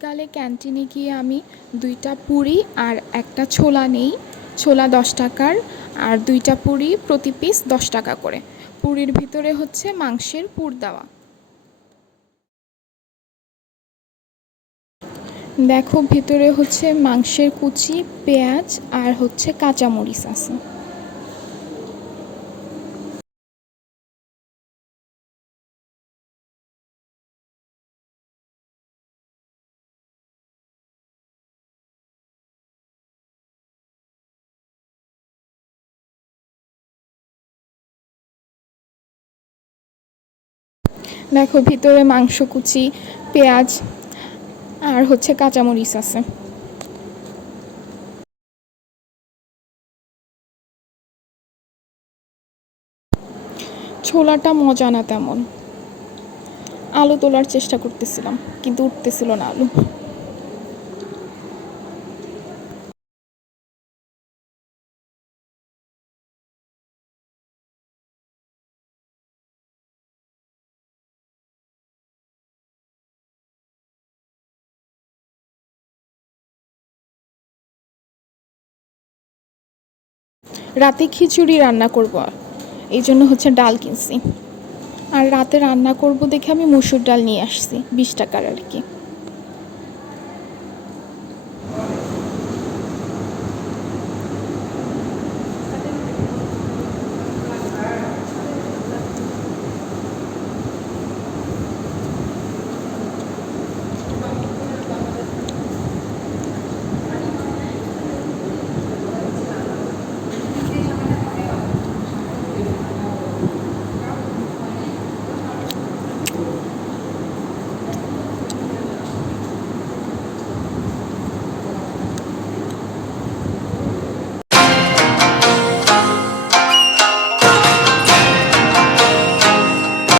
বিকালে ক্যান্টিনে গিয়ে আমি 2টা পুরি আর একটা ছোলা নেই। ছোলা 10 টাকার আর 2টা পুরি প্রতি পিস 10 টাকা করে। পুরির ভিতরে হচ্ছে মাংসের পুর দেওয়া। দেখো ভিতরে হচ্ছে মাংসের কুচি, পেঁয়াজ আর হচ্ছে কাঁচামরিচ আছে। দেখো ভিতরে মাংস কুচি, পেঁয়াজ আর হচ্ছে কাঁচামরিচ আছে। ছোলাটা মজা না তেমন। আলু তোলার চেষ্টা করতেছিলাম কিন্তু উঠতেছিল না আলু। রাতে খিচুড়ি রান্না করব, এই জন্য হচ্ছে ডাল কিনছি। আর রাতে রান্না করব দেখে আমি মসুর ডাল নিয়ে আসছি 20 টাকার আর কি।